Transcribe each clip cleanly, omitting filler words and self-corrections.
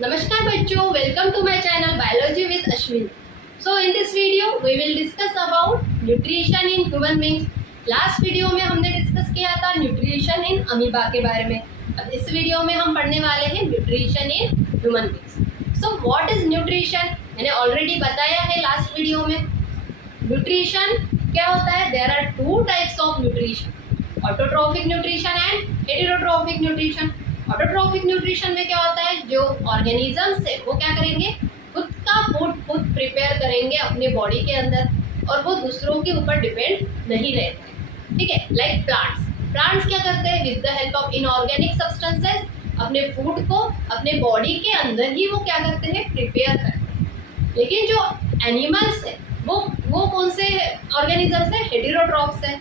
Namaskar बच्चों, welcome to my channel Biology with Ashwin. So in this video we will discuss about nutrition in human beings. Last video में हमने discuss किया था nutrition in amoeba के बारे में. अब इस वीडियो में हम पढ़ने वाले हैं nutrition in human beings. So what is nutrition? मैंने ऑलरेडी बताया है लास्ट वीडियो में. न्यूट्रिशन क्या होता है? There are two types of nutrition, autotrophic nutrition and heterotrophic nutrition. Autotrophic nutrition में क्या होता है? जो ऑर्गेनिजम्स है वो क्या करेंगे, खुद का फूड खुद प्रिपेयर करेंगे अपने बॉडी के अंदर और वो दूसरों के ऊपर डिपेंड नहीं रहते हैं. ठीक है, लाइक प्लांट्स क्या करते हैं? With the help of inorganic substances अपने फूड को अपने बॉडी के अंदर ही वो क्या करते हैं, प्रिपेयर करते हैं. लेकिन जो एनिमल्स है वो कौन से ऑर्गेनिजम्स है? हेटेरोट्रॉफ्स है.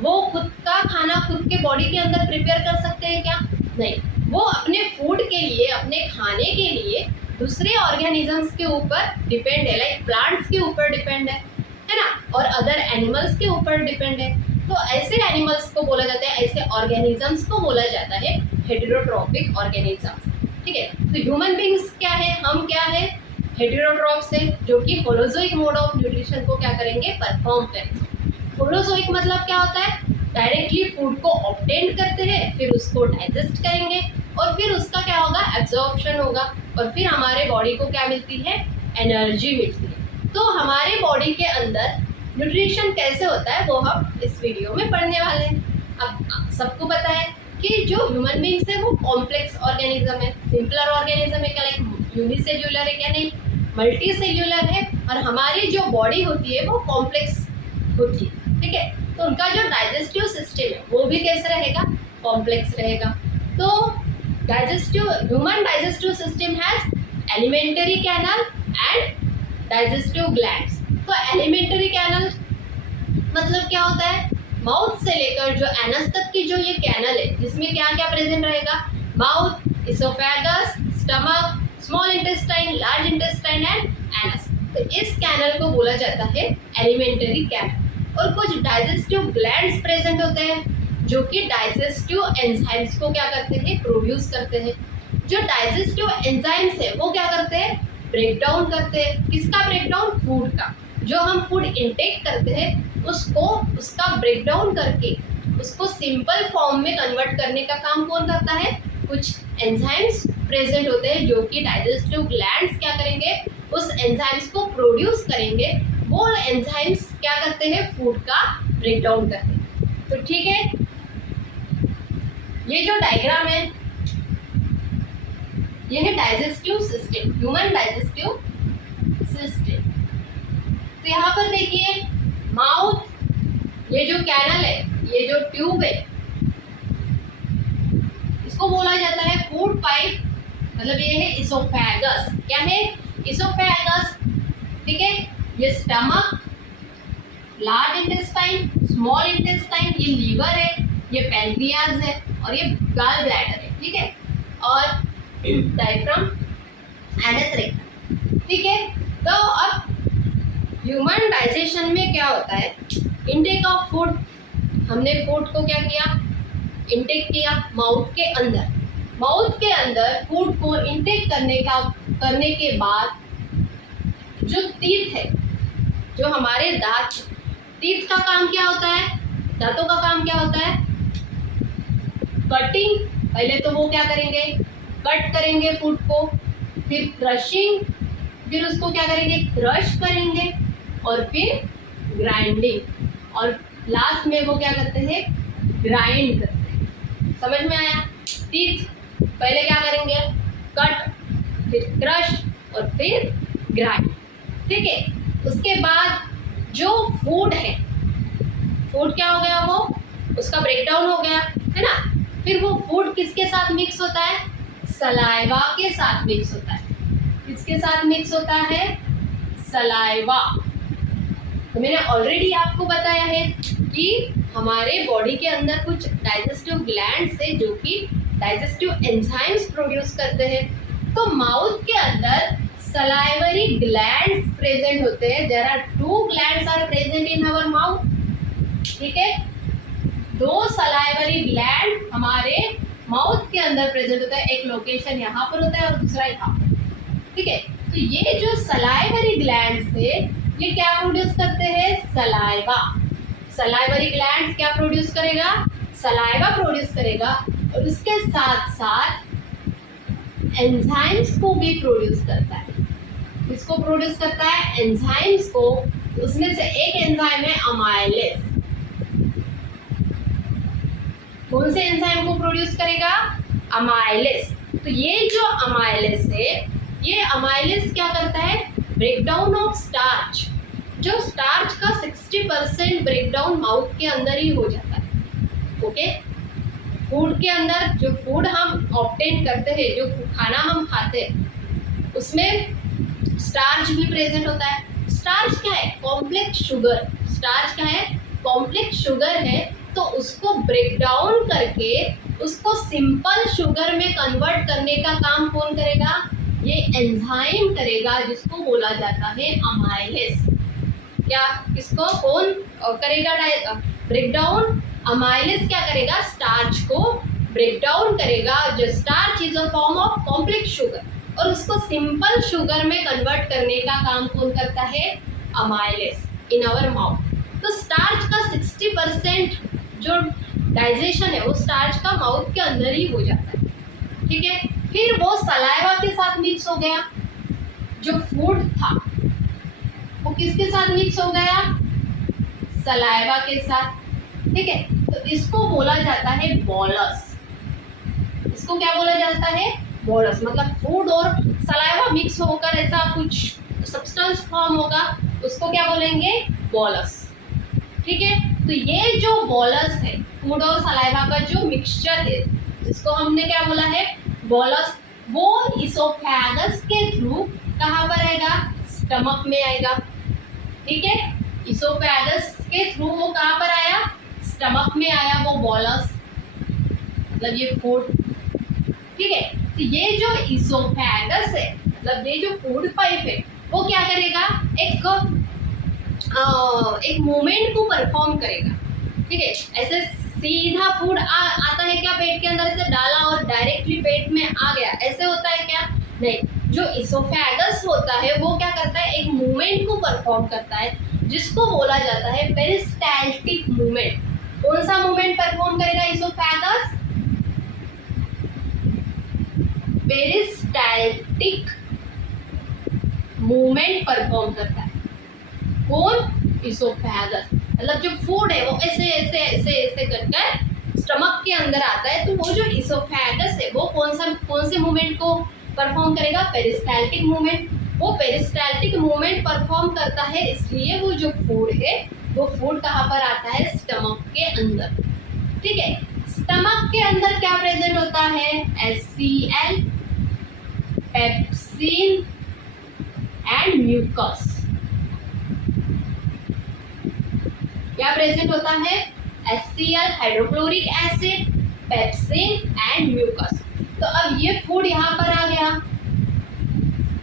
वो खुद का खाना खुद के बॉडी के अंदर प्रिपेयर कर सकते हैं क्या? नहीं. वो अपने फूड के लिए, अपने खाने के लिए दूसरे ऑर्गेनिजम्स के ऊपर डिपेंड है. लाइक प्लांट्स के ऊपर डिपेंड है ना, और अदर एनिमल्स के ऊपर डिपेंड है. तो ऐसे एनिमल्स को बोला जाता है, ऐसे ऑर्गेनिजम्स को बोला जाता है हेटेरोट्रॉफिक ऑर्गेनिजम्स. ठीक है, तो ह्यूमन बींग्स क्या है, हम क्या है? हेटेरोट्रॉफ्स है, जो कि होलोजोइक मोड ऑफ न्यूट्रिशन को क्या करेंगे, परफॉर्म करेंगे. होलोजोइक मतलब क्या होता है? डायरेक्टली फूड को ऑब्टेन करते हैं, फिर उसको डाइजेस्ट करेंगे और फिर उसका क्या होगा, एब्जॉर्प्शन होगा और फिर हमारे बॉडी को क्या मिलती है, एनर्जी मिलती है. तो हमारे बॉडी के अंदर न्यूट्रिशन कैसे होता है वो हम इस वीडियो में पढ़ने वाले हैं. अब सबको पता है कि जो ह्यूमन बींग्स है वो कॉम्प्लेक्स ऑर्गेनिज्म है. सिंपलर ऑर्गेनिज्म है क्या, लाइक यूनिसेल्यूलर है क्या? नहीं, मल्टी सेल्यूलर है. और हमारी जो बॉडी होती है वो कॉम्प्लेक्स होती है. ठीक है, तो उनका जो डाइजेस्टिव सिस्टम है वो भी कैसे रहेगा, कॉम्प्लेक्स रहेगा. तो human digestive system has alimentary canal and digestive glands. तो एलिमेंटरी कैनल मतलब क्या होता है? माउथ से लेकर जो एनस तक की जो ये कैनल है, जिसमें क्या क्या प्रेजेंट रहेगा, mouth, oesophagus, stomach, small intestine, large intestine and anus. तो इस कैनल को बोला जाता है एलिमेंटरी कैनल. और कुछ डाइजेस्टिव ग्लैंड्स प्रेजेंट होते हैं जो कि डाइजेस्टिव एंजाइम्स को क्या करते हैं, प्रोड्यूस करते हैं. जो डाइजेस्टिव एंजाइम्स है वो क्या करते हैं, ब्रेक डाउन करते हैं. किसका ब्रेक डाउन? फूड का. जो हम फूड इनटेक करते हैं उसका ब्रेक डाउन करके उसको सिंपल फॉर्म में कन्वर्ट करने का काम कौन करता है? कुछ एंजाइम्स प्रेजेंट होते हैं जो कि डाइजेस्टिव ग्लैंड्स क्या करेंगे, उस एंजाइम्स को प्रोड्यूस करेंगे. वो एंजाइम्स क्या करते हैं, फूड का ब्रेक डाउन करते हैं. तो ठीक है, ये जो डायग्राम है ये है digestive system, human digestive system. तो यहाँ पर देखिए माउथ, ये जो कैनल है, ये जो ट्यूब है, इसको बोला जाता है फूड पाइप. मतलब ये है इसोफेगस. क्या है? इसोफेगस. ठीक है, ये stomach, large intestine, small intestine, ये लीवर है, ये पैनक्रियाज है और ये गॉल ब्लैडर है. ठीक है, और डायफ्राम, एनस रेक्टम. ठीक है, तो अब ह्यूमन डाइजेशन में क्या होता है, इनटेक ऑफ फूड. हमने फूड को क्या किया, इनटेक किया माउथ के अंदर. माउथ के अंदर फूड को इनटेक करने के बाद जो टीथ है, जो हमारे दांत, टीथ का काम क्या होता है, दांतों का काम क्या होता है, कटिंग. पहले तो वो क्या करेंगे, कट करेंगे फूड को, फिर क्रशिंग, फिर उसको क्या करेंगे, क्रश करेंगे और फिर ग्राइंडिंग, और लास्ट में वो क्या करते हैं, ग्राइंड करते हैं. समझ में आया? टीथ पहले क्या करेंगे, कट, फिर क्रश और फिर ग्राइंड. ठीक है, उसके बाद जो फूड है, फूड क्या हो गया, वो उसका ब्रेकडाउन हो गया है ना. फिर वो फूड किसके साथ मिक्स होता है, सलाइवा के साथ मिक्स होता है. किसके साथ मिक्स होता है, सलाइवा. तो मैंने ऑलरेडी आपको बताया है कि हमारे बॉडी के अंदर कुछ डाइजेस्टिव ग्लैंड्स है जो कि डाइजेस्टिव एंजाइम्स प्रोड्यूस करते हैं. तो माउथ के अंदर सलाइवरी ग्लैंड्स प्रेजेंट होते हैं. There are 2 glands are present in our mouth. ठीक है, दो सलाइवरी ग्लैंड हमारे माउथ के अंदर प्रेजेंट होता है। एक लोकेशन यहाँ पर होता है और दूसरा यहाँ पर, ठीक है। तो ये जो सलाइवरी ग्लैंड्स थे ये क्या प्रोड्यूस करते हैं? सलाइवा। सलाइवरी ग्लैंड्स क्या प्रोड्यूस करेगा? सलाइवा प्रोड्यूस करेगा और उसके साथ साथ एंजाइम्स को भी प्रोड्यूस करता है। किसको प्रोड्यूस करता है? एंजाइम्स को। उसमें से एक एंजाइम है अमाइलेज। कौन से एंजाइम को प्रोड्यूस करेगा? अमाइलेज। तो ये जो अमाइलेज है, ये अमाइलेज क्या करता है? Breakdown of starch. जो स्टार्च का 60% ब्रेकडाउन माउथ के अंदर ही हो जाता है। ओके, फूड के अंदर जो फूड हम ऑब्टेन करते हैं, जो खाना हम खाते हैं, उसमें स्टार्च भी प्रेजेंट होता है। स्टार्च क्या है? Complex sugar. स्टार्च क्या है? कॉम्प्लेक्स शुगर है। तो उसको ब्रेक डाउन करके उसको सिंपल शुगर में कन्वर्ट करने का काम कौन करेगा? ये एंजाइम करेगा, जिसको बोला जाता है अमाइलेज। क्या किसको कौन करेगा ब्रेक डाउन? अमाइलेज क्या करेगा? स्टार्च को ब्रेक डाउन करेगा। जो starch is a form of complex sugar, और उसको सिंपल शुगर में कन्वर्ट करने का काम कौन करता है? Amylase in our mouth. तो स्टार्च का 60% जो डाइजेशन है वो स्टार्च का माउथ के अंदर ही हो जाता है, ठीक है। फिर वो सलाइवा के साथ मिक्स हो गया। जो फूड था वो किसके साथ मिक्स हो गया? सलाइवा के साथ, ठीक है। तो इसको बोला जाता है बॉलस। इसको क्या बोला जाता है? बॉलस। मतलब फूड और सलाइवा मिक्स होकर ऐसा कुछ सब्सटेंस फॉर्म होगा, उसको क्या बोलेंगे? बॉलस, ठीक है। तो ये जो बॉलस है, फूड और सलाइवा का जो मिक्सचर है, जिसको हमने क्या बोला है? बॉलस। वो इसोफेगस के थ्रू कहाँ पर आएगा? स्टमक में आएगा, ठीक है। इसोफेगस के थ्रू वो कहाँ पर आया? स्टमक में आया वो बॉलस, मतलब ये फूड, ठीक है। तो ये जो इसोफेगस है, मतलब ये जो फूड पाइप है, वो क्या करेगा? एक मूवमेंट को परफॉर्म करेगा, ठीक है। ऐसे सीधा फूड आता है क्या पेट के अंदर से डाला और डायरेक्टली पेट में आ गया, ऐसे होता है क्या? नहीं। जो इसोफेगस होता है वो क्या करता है? एक मूवमेंट को परफॉर्म करता है, जिसको बोला जाता है पेरिस्टाल्टिक मूवमेंट। कौन सा मूवमेंट परफॉर्म करेगा इसोफेगस? पेरिस्टाल्टिक मूवमेंट परफॉर्म करता है। कौन? इसोफेगस। मतलब जो फूड है वो ऐसे ऐसे ऐसे ऐसे कर स्टमक के अंदर आता है। तो वो जो इसोफेगस है वो कौन से मूवमेंट को परफॉर्म करेगा? Peristaltic movement. वो पेरिस्टाल्टिक मूवमेंट परफॉर्म करता है, इसलिए वो जो फूड है वो फूड कहाँ पर आता है? स्टमक के अंदर, ठीक है। स्टमक के अंदर क्या प्रेजेंट होता है? HCl, pepsin and mucus. क्या प्रेजेंट होता है? HCl, hydrochloric acid, pepsin and mucus. तो अब ये फूड यहाँ पर आ गया,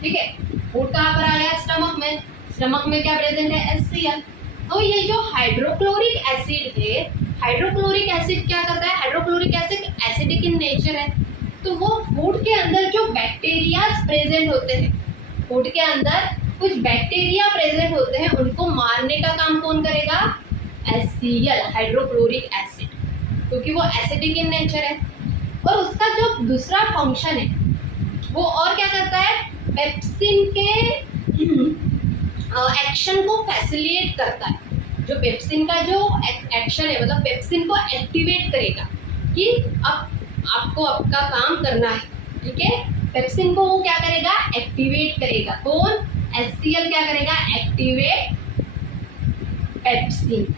ठीक है। फूड कहाँ पर आया? स्टमक में। स्टमक में क्या प्रेजेंट है? HCl। तो ये जो हाइड्रोक्लोरिक एसिड है, हाइड्रोक्लोरिक एसिड क्या करता है? Hydrochloric acid acidic in nature है। तो वो फूड के अंदर जो बैक्टीरिया प्रेजेंट होते हैं, फूड के अंदर कुछ बैक्टीरिया प्रेजेंट होते हैं, उनको मारने का काम कौन करेगा? HCl, हाइड्रोक्लोरिक एसिड, क्योंकि वो एसिडिक इन नेचर है। और उसका जो दूसरा फंक्शन है वो और क्या करता है? पेप्सिन के एक्शन को फैसिलिटेट करता है। जो पेप्सिन का जो एक्शन है, मतलब पेप्सिन को एक्टिवेट करेगा कि अब आपको आपका काम करना है, ठीक है। पेप्सिन को वो क्या करेगा? एक्टिवेट करेगा। कौन? HCl क्या करेगा? एक्टिवेट पेप्सिन,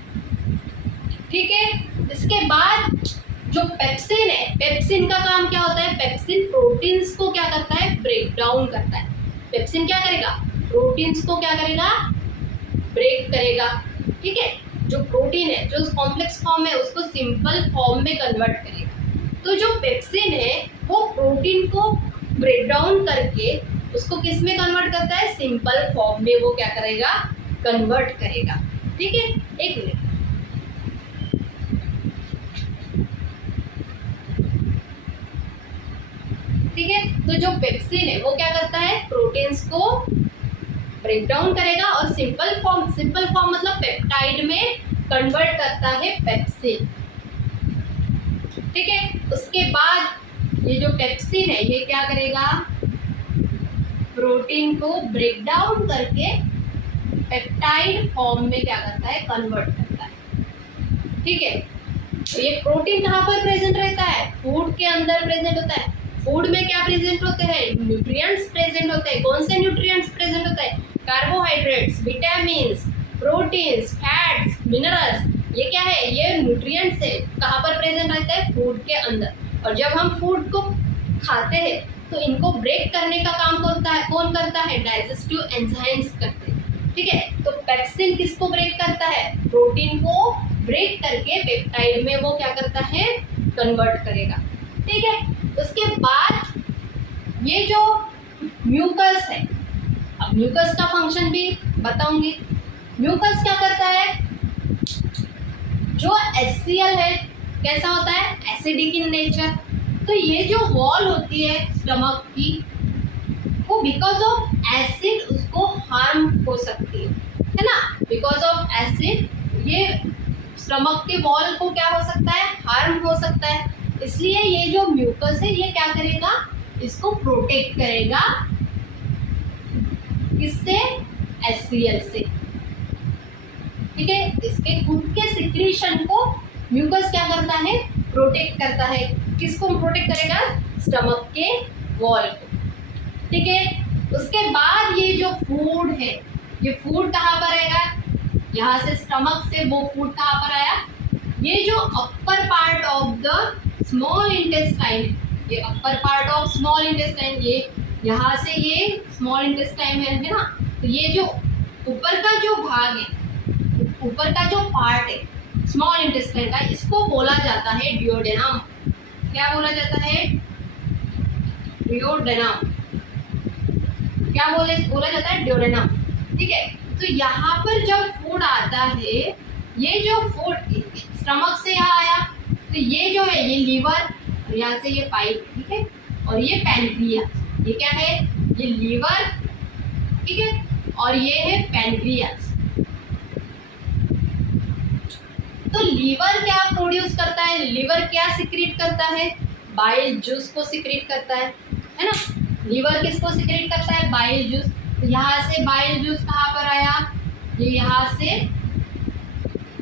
ठीक है। इसके बाद जो पेप्सिन है, पेप्सिन का काम क्या होता है? पेप्सिन प्रोटीन्स को क्या करता है? ब्रेक डाउन करता है। पेप्सिन क्या करेगा? प्रोटीन्स को क्या करेगा? ब्रेक करेगा, ठीक है। जो प्रोटीन है, जो कॉम्प्लेक्स फॉर्म है, उसको सिंपल फॉर्म में कन्वर्ट करेगा। तो जो पेप्सिन है वो प्रोटीन को ब्रेक डाउन करके उसको किस में कन्वर्ट करता है? सिंपल फॉर्म में वो क्या करेगा? कन्वर्ट करेगा, ठीक है। एक मिनट। तो जो पेप्सिन है वो क्या करता है, प्रोटीन्स को ब्रेक डाउन करेगा और सिंपल फॉर्म मतलब पेप्टाइड में कन्वर्ट करता है पेप्सिन। ठीक है, उसके बाद ये जो पेप्सिन है ये क्या करेगा, प्रोटीन को ब्रेक डाउन करके पेप्टाइड फॉर्म में क्या करता है, कन्वर्ट करता है। ठीक है, तो ये प्रोटीन कहाँ पर प्रेजेंट रहता है, फूड के अंदर प्रेजेंट होता है। फूड में क्या प्रेजेंट होते हैं, न्यूट्रिएंट्स प्रेजेंट होते हैं। कौन से न्यूट्रिएंट्स प्रेजेंट होते हैं, carbohydrates, vitamins, proteins, fats, minerals, ये क्या है, ये न्यूट्रिएंट्स है। कहाँ पर प्रेजेंट रहता है, फूड के अंदर। और जब हम फूड को खाते हैं तो इनको ब्रेक करने का काम कौन करता है, डाइजेस्टिव एंजाइम्स करते हैं। ठीक है, तो पेप्सिन किसको ब्रेक करता है, प्रोटीन को ब्रेक करके पेप्टाइड में वो क्या करता है, कन्वर्ट करेगा। ठीक है, उसके बाद ये जो म्यूकस है, अब म्यूकस का फंक्शन भी बताऊंगी। म्यूकस क्या करता है, जो HCl है कैसा होता है, एसिडिक इन नेचर। तो ये जो वॉल होती है स्टमक की, वो बिकॉज ऑफ एसिड उसको हार्म हो सकती है ना। बिकॉज ऑफ एसिड ये स्टमक के वॉल को क्या हो सकता है, हार्म हो सकता है। इसलिए ये जो म्यूकस है ये क्या करेगा, इसको प्रोटेक्ट करेगा, किससे, HCl से। ठीक है, इसके खुद के सिक्रीशन को म्यूकस क्या करता है, प्रोटेक्ट करता है। किसको प्रोटेक्ट करेगा, स्टमक के वॉल को। ठीक है, उसके बाद ये जो फूड है, ये फूड कहाँ पर आएगा, यहाँ से स्टमक से वो फूड कहाँ पर आया, ये जो upper part of the small intestine, ये upper part of small intestine, ये यहाँ से ये स्मॉल इंटेस्टाइन है ना। तो ये जो ऊपर का जो भाग है, ऊपर का जो पार्ट है स्मॉल इंटेस्टाइन का, इसको बोला जाता है डिओडेनम। क्या बोला जाता है, डिओडेनम। क्या बोला जाता है, डिओडेनम। ठीक है, तो यहाँ पर जब फूड आता है, ये जो फूड स्टमक से यहाँ आया, तो ये जो है ये लीवर, और यहाँ से ये पाइप, ठीक है, और ये पैनक्रियास। ये क्या है, ये लीवर, ठीक है, और ये है पैनक्रियास। तो लीवर क्या प्रोड्यूस करता है, लीवर क्या सिक्रीट करता है, बाइल जूस को सिक्रीट करता है ना। लीवर किसको सिक्रीट करता है, बाइल जूस। तो यहाँ से बाइल जूस कहाँ पर आया, ये यहाँ से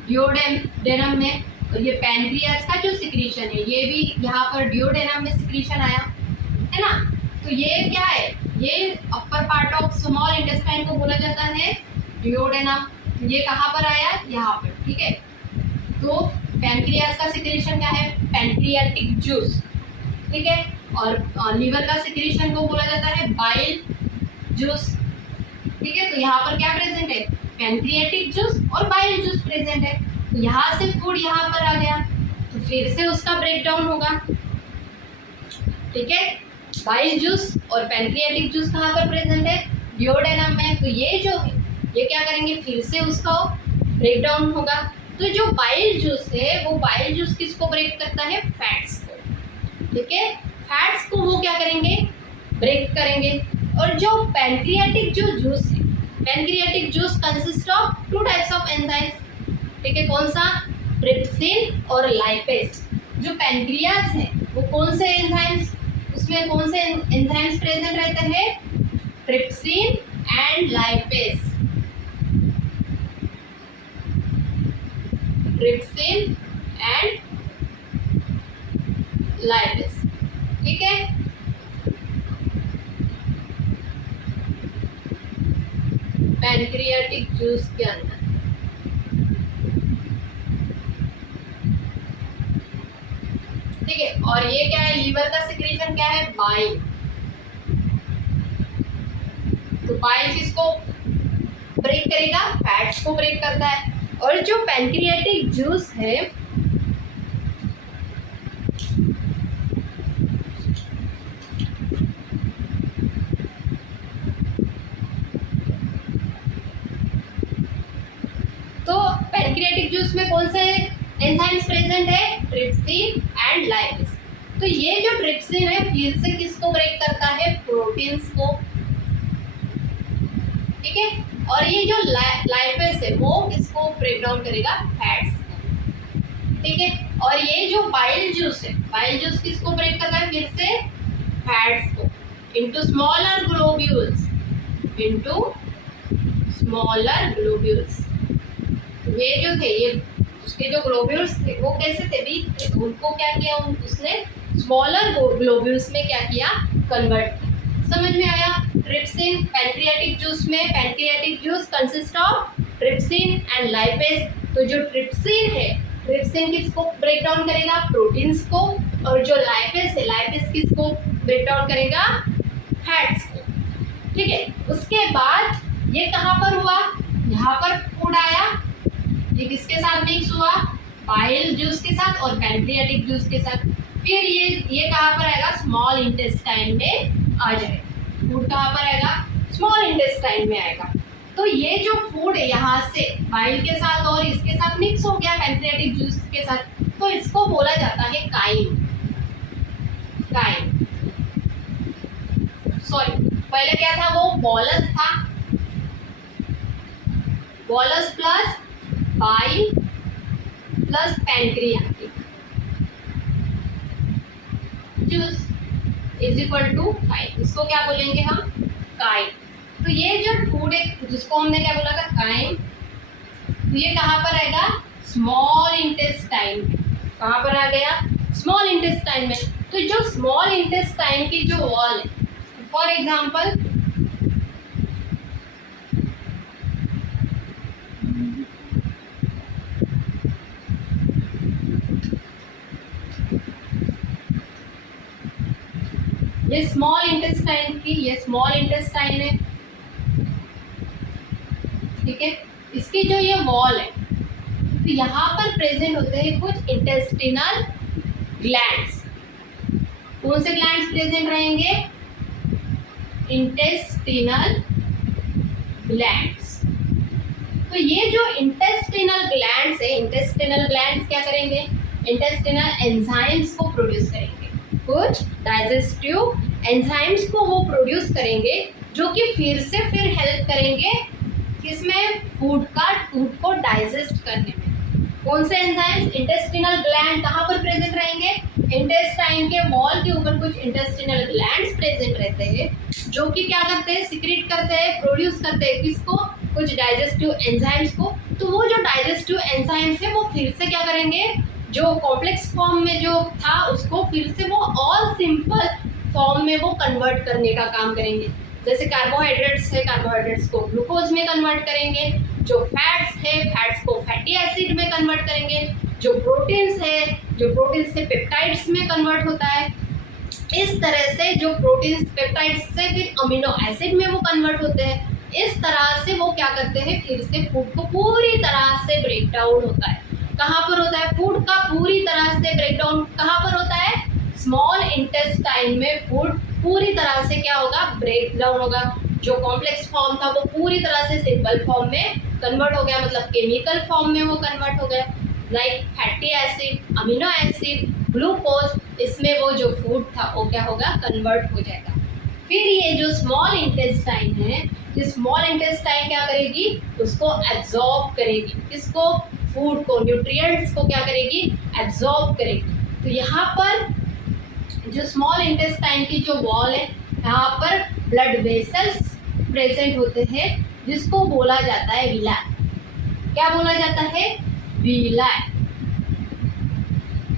डिओडेनम में, और ये पैनक्रियास का जो सिक्रीशन है ये भी यहाँ पर डिओडेनम में सिक्रीशन आया है ना। तो ये क्या है, ये upper part of small intestine को बोला जाता है डिओडेनम। ये कहाँ पर आया, यहाँ पर। ठीक है, तो पैनक्रियास का सिक्रीशन क्या है, पैनक्रियाटिक जूस। ठीक है, और लीवर का सिक्रीशन को बोला जाता है बाइल जूस। ठीक है, तो यहाँ पर क्या प्रेजेंट है, पैनक्रियाटिक जूस और बाइल जूस प्रेजेंट है। तो यहाँ से फूड यहाँ पर आ गया, तो फिर से उसका ब्रेक डाउन होगा। ठीक है, बाइल जूस और पैनक्रियाटिक जूस कहाँ पर प्रेजेंट है, डिओडेनम में। तो ये जो है ये क्या करेंगे, फिर से उसका ब्रेक डाउन होगा। तो जो बाइल जूस है, वो बाइल जूस किसको ब्रेक करता है, फैट्स को। ठीक है, फैट्स को वो क्या करेंगे, ब्रेक करेंगे। और जो पैनक्रियाटिक जो जूस है, pancreatic juice consist of 2 types of enzymes. ठीक है, कौन सा, ट्रिप्सिन और लाइपेज। जो पैनक्रियास है वो कौन से एंजाइम्स, उसमें कौन से एंजाइम्स प्रेजेंट रहते हैं, trypsin and lipase. Trypsin and lipase. ठीक है, पैनक्रियाटिक जूस के अंदर। ठीक है, और ये क्या है, लीवर का सिक्रीशन क्या है, बाइल। तो बाइल किसको ब्रेक करेगा, फैट्स को ब्रेक करता है। और जो पैनक्रियाटिक जूस है तो पैनक्रियाटिक जूस में कौन से एंजाइम्स प्रेजेंट है, ट्रिप्सिन एंड लाइपेज। तो ये जो ट्रिप्सिन है फिर से किसको ब्रेक करता है, प्रोटीन्स को, ठीक है। और ये जो लाइपेज है वो किसको ब्रेक डाउन करेगा, फैट्स को, ठीक है। और ये जो बाइल जूस है, बाइल जूस किसको ब्रेक करता है, फिर से फैट्स को, into smaller globules, into smaller globules. ये जो थे, ये उसके जो ग्लोब्यूल्स थे वो कैसे थे, वीक थे, तो उनको क्या किया, उसने स्मॉलर ग्लोब्यूल्स में क्या किया, कन्वर्ट किया। समझ में आया। ट्रिप्सिन पैंक्रियाटिक जूस में, pancreatic juice consist of trypsin and lipase. तो जो ट्रिप्सिन है, ट्रिप्सिन किसको ब्रेक डाउन करेगा, प्रोटीन्स को, और जो लाइपेज है, लाइपेज किसको ब्रेक डाउन करेगा, फैट्स को, ठीक है। उसके बाद ये कहाँ पर हुआ, यहाँ पर फूड आया, ये किसके साथ मिक्स हुआ, बाइल जूस के साथ और पैंक्रियाटिक जूस के साथ। फिर ये कहाँ पर आएगा, स्मॉल इंटेस्टाइन में आ जाएगा। फूड कहाँ पर आएगा, स्मॉल इंटेस्टाइन में आएगा। तो ये जो फूड है यहाँ से बाइल के साथ और इसके साथ मिक्स हो गया पैंक्रियाटिक जूस के साथ, तो इसको बोला जाता है काइम। काइम, सॉरी, पहले क्या था, वो बॉलस था, bolus plus bile plus pancreatic juice is equal to chyme. इसको क्या बोलेंगे हम, काइम। तो ये जो फूड है जिसको हमने क्या बोला था, काइम, तो ये कहाँ पर आएगा, स्मॉल इंटेस्टाइन में। कहाँ पर आ गया, स्मॉल इंटेस्टाइन में। तो जो स्मॉल इंटेस्टाइन की जो वॉल है, फॉर एग्जाम्पल ये स्मॉल इंटेस्टाइन की, ये स्मॉल इंटेस्टाइन है, ठीक है। इसकी जो ये वॉल है, तो यहाँ पर प्रेजेंट होते हैं कुछ इंटेस्टिनल ग्लैंड्स। कौन से ग्लैंड्स प्रेजेंट रहेंगे, इंटेस्टिनल ग्लैंड्स। तो ये जो इंटेस्टिनल ग्लैंड्स है, इंटेस्टिनल ग्लैंड्स क्या करेंगे, इंटेस्टिनल एंजाइम्स को प्रोड्यूस करेंगे, कुछ डाइजेस्टिव एंजाइम्स को वो प्रोड्यूस करेंगे, जो कि फिर हेल्प करेंगे किसमें, फूड को डाइजेस्ट करने में। कौन से एंजाइम्स, इंटेस्टिनल ग्लैंड कहाँ पर प्रेजेंट रहेंगे, इंटेस्टाइन के वॉल के ऊपर कुछ इंटेस्टिनल ग्लैंड्स प्रेजेंट रहते हैं, जो कि क्या करते हैं, सिक्रीट करते हैं, प्रोड्यूस करते हैं किसको, कुछ डाइजेस्टिव एंजाइम्स को। तो वो जो डाइजेस्टिव एंजाइम्स है वो फिर से क्या करेंगे, जो कॉम्प्लेक्स फॉर्म में जो था उसको फिर से वो और सिंपल फॉर्म में वो कन्वर्ट करने का काम करेंगे। जैसे कार्बोहाइड्रेट्स है, कार्बोहाइड्रेट्स को ग्लूकोज में कन्वर्ट करेंगे, जो फैट्स है, फैट्स को फैटी एसिड में कन्वर्ट करेंगे, जो प्रोटीन्स है, जो प्रोटीन्स से पेप्टाइड्स में कन्वर्ट होता है। इस तरह से जो प्रोटीन्स पेप्टाइड्स से फिर अमीनो एसिड में वो कन्वर्ट होते हैं। इस तरह से वो क्या करते हैं, फिर से फूड को पूरी तरह से ब्रेक डाउन होता है। कहाँ पर होता है, फूड का पूरी तरह से ब्रेक डाउन कहाँ पर होता है, स्मॉल इंटेस्टाइन में फूड पूरी तरह से क्या होगा, ब्रेक डाउन होगा। जो कॉम्प्लेक्स फॉर्म था वो पूरी तरह से सिंपल फॉर्म में कन्वर्ट हो गया, मतलब केमिकल फॉर्म में वो कन्वर्ट हो गया, like fatty acid, amino acid, glucose, इसमें वो जो फूड था वो क्या होगा, कन्वर्ट हो जाएगा। फिर ये जो स्मॉल इंटेस्टाइन है, ये स्मॉल इंटेस्टाइन क्या करेगी, उसको एब्जॉर्ब करेगी, इसको फूड को, न्यूट्रिएंट्स को क्या करेगी, एब्जॉर्ब करेगी। तो यहाँ पर जो स्मॉल इंटेस्टाइन की जो वॉल है, यहाँ पर ब्लड वेसल्स प्रेजेंट होते हैं, जिसको बोला जाता है विलाई। क्या बोला जाता है, विलाई,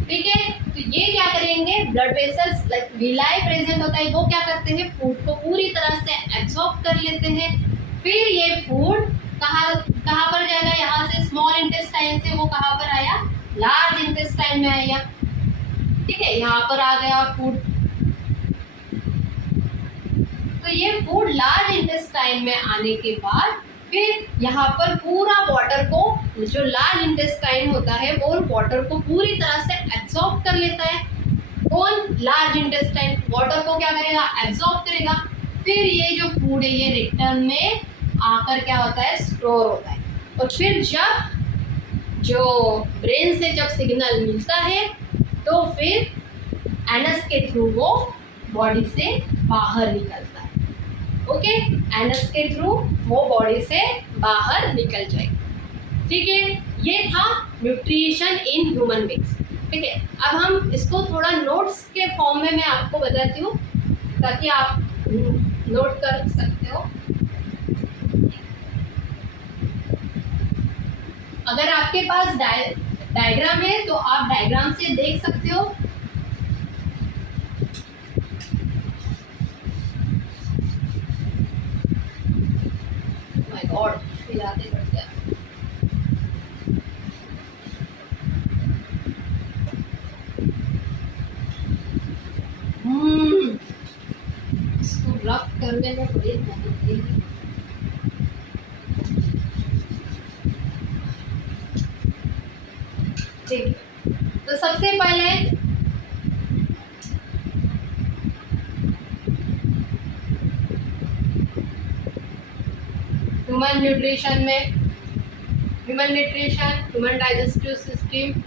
ठीक है। तो ये क्या करेंगे, blood vessels like villi present होता है, वो क्या करते हैं, फूड को पूरी तरह से एब्जॉर्ब कर लेते हैं। फिर ये फूड कहाँ पर जाएगा, यहाँ से स्मॉल इंटेस्टाइन से वो कहाँ पर आया, लार्ज इंटेस्टाइन में आया, ठीक है। यहाँ पर आ गया फूड, तो ये फूड लार्ज इंटेस्टाइन में आने के बाद फिर यहाँ पर पूरा वाटर को, जो लार्ज इंटेस्टाइन होता है वो वाटर को पूरी तरह से एब्जॉर्ब कर लेता है। कौन, लार्ज इंटेस्टाइन वाटर को क्या करेगा, एब्जॉर्ब करेगा। फिर ये जो फूड है ये रिटर्न में आकर क्या होता है, स्टोर होता है। और फिर जब जो ब्रेन से जब सिग्नल मिलता है तो फिर एनस के थ्रू वो बॉडी से बाहर निकलता है। ओके, एनस के थ्रू वो बॉडी से बाहर निकल जाएगा। ठीक है, ये था न्यूट्रिशन इन ह्यूमन बींग्स। ठीक है, अब हम इसको थोड़ा नोट्स के फॉर्म में मैं आपको बताती हूँ ताकि आप नोट कर सकते हो। अगर आपके पास डायग्राम है तो आप डायग्राम से देख सकते हो। माय गॉड, हिलाते बढ़ गया। इसको रफ करने में बड़ी मेहनत लगी। ठीक है, तो सबसे पहले ह्यूमन न्यूट्रिशन में, ह्यूमन डाइजेस्टिव सिस्टम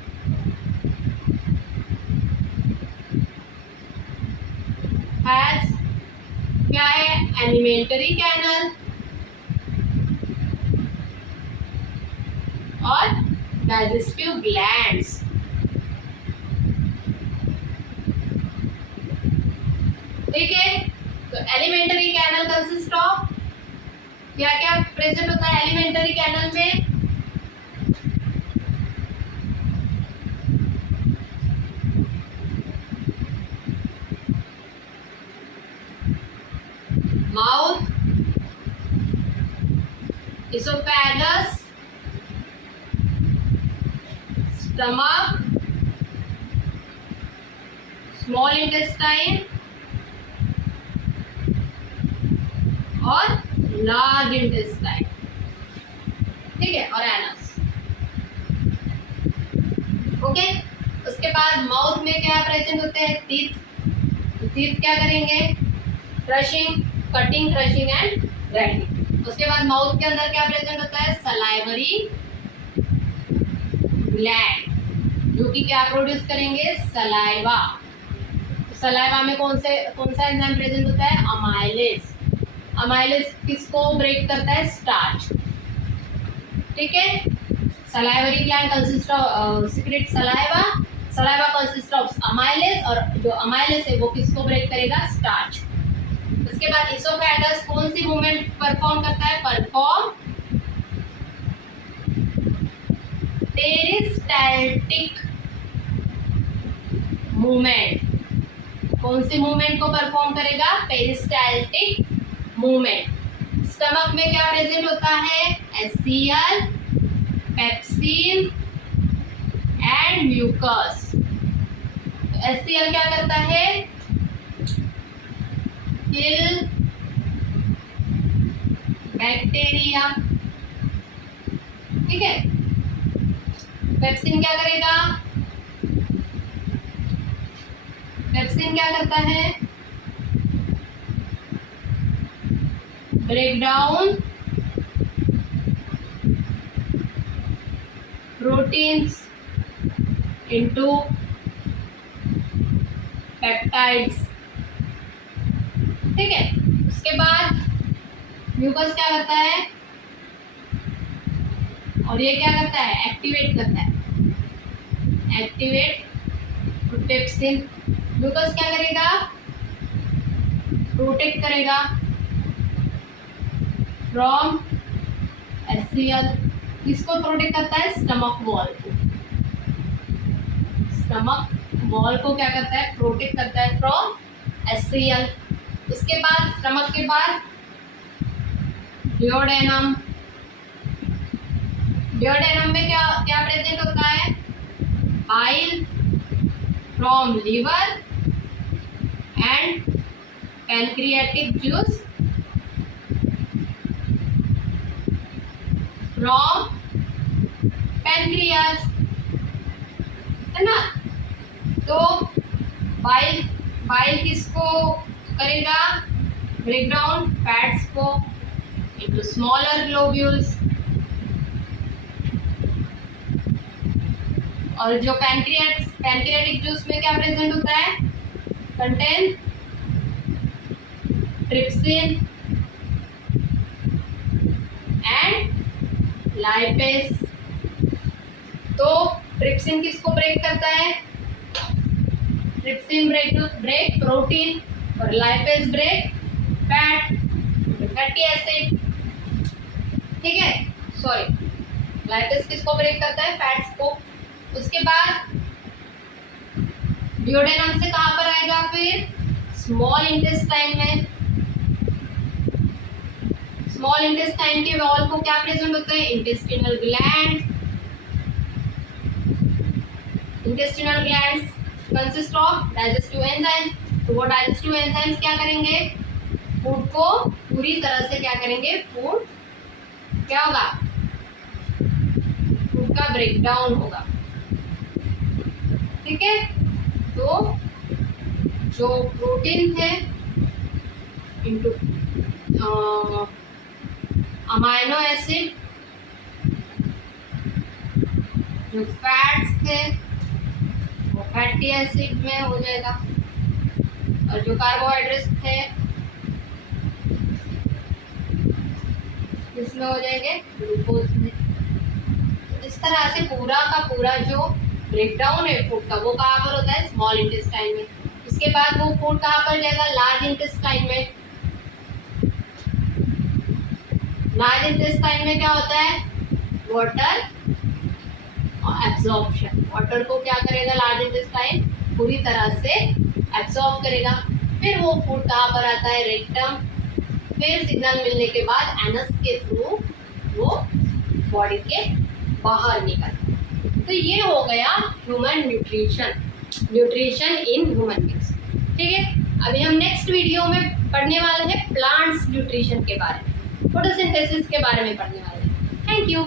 हैज क्या है, एलिमेंटरी कैनल और डाइजेस्टिव ग्लैंड्स। ठीक है, तो एलिमेंटरी कैनल कंसिस्ट ऑफ क्या क्या प्रेजेंट होता है एलिमेंटरी कैनल में? Mouth, oesophagus, stomach, small intestine और लार्ज इंटेस्टाइन। ठीक है, और एनस। ओके, उसके बाद माउथ में क्या प्रेजेंट होते हैं? टीथ। टीथ क्या करेंगे? Crushing, cutting, crushing and grinding. उसके बाद माउथ के अंदर क्या प्रेजेंट होता है? सलाइवरी ग्लैंड, जो कि क्या प्रोड्यूस करेंगे? सलाइवा। सलाइवा में कौन सा एंजाइम प्रेजेंट होता है? अमाइलेज। अमाइलेज किसको ब्रेक करता है? स्टार्च। ठीक है, salivary gland consist of secret saliva, saliva consist of amylase, और जो अमाइलेज है वो किसको ब्रेक करेगा? स्टार्च। उसके बाद इसोफेगस कौन सी मूवमेंट परफॉर्म करता है? Perform peristaltic movement. कौन सी मूवमेंट को परफॉर्म करेगा? Peristaltic movement. स्टमक में क्या प्रेजेंट होता है? HCl, pepsin and mucus. HCl क्या करता है? Kill bacteria. ठीक है, पेप्सिन क्या करेगा? पेप्सिन क्या करता है? Break down proteins into peptides. ठीक है, उसके बाद म्यूकस क्या करता है? और ये क्या करता है? एक्टिवेट करता है, एक्टिवेट पेप्सिन। म्यूकस क्या करेगा? प्रोटेक्ट करेगा फ्रॉम एचसीएल। किसको प्रोटेक्ट करता है? स्टमक वॉल को। स्टमक वॉल को क्या करता है? प्रोटेक्ट करता है फ्रॉम एचसीएल। उसके बाद स्टमक के बाद डिओडेनम। डिओडेनम में क्या क्या प्रेजेंट होता है? Bile from liver and pancreatic juice from pancreas, है ना? तो बाइल किसको करेगा? ब्रेक डाउन फैट्स को इनटू स्मॉलर ग्लोब्यूल्स। और जो पैनक्रियाटिक जूस में क्या प्रेजेंट होता है? contain trypsin and lipase। तो ट्रिप्सिन किसको ब्रेक करता है? ट्रिप्सिन ब्रेक प्रोटीन और लाइपेज ब्रेक फैटी एसिड। ठीक है, सॉरी, लाइपेज किसको ब्रेक करता है? फैट्स को। उसके बाद डिओडेनम से कहां पर आएगा? फिर स्मॉल इंटेस्टाइन में। स्मॉल इंटेस्टाइन के वॉल को क्या प्रेजेंट होता है? Intestinal gland. Intestinal glands consist of digestive enzymes. तो वो डाइजेस्टिव एंजाइम्स क्या करेंगे? फूड को पूरी तरह से क्या करेंगे? फूड क्या होगा? फूड का ब्रेकडाउन होगा। ठीक है, तो जो प्रोटीन थे इंटू अमाइनो एसिड, जो फैट्स थे वो फैटी एसिड में हो जाएगा, और जो कार्बोहाइड्रेट्स थे इसमें हो जाएंगे ग्लूकोज में। तो इस तरह से पूरा का पूरा जो ब्रेकडाउन है फूड का वो कहाँ पर होता है? स्मॉल इंटेस्टाइन में। उसके बाद वो फूड कहाँ पर जाएगा? लार्ज इंटेस्टाइन में। लार्ज इंटेस्टाइन में क्या होता है? Water absorption. वाटर को क्या करेगा? लार्ज इंटेस्टाइन पूरी तरह से एब्जॉर्ब करेगा। फिर वो फूड कहाँ पर आता है? रेक्टम। फिर सिग्नल मिलने के बाद एनस के थ्रू वो बॉडी के बाहर निकलता। तो ये हो गया human nutrition, nutrition in human beings. ठीक है, अभी हम नेक्स्ट वीडियो में पढ़ने वाले हैं प्लांट्स न्यूट्रिशन के बारे में, फोटोसिंथेसिस के बारे में पढ़ने वाले हैं। Thank you.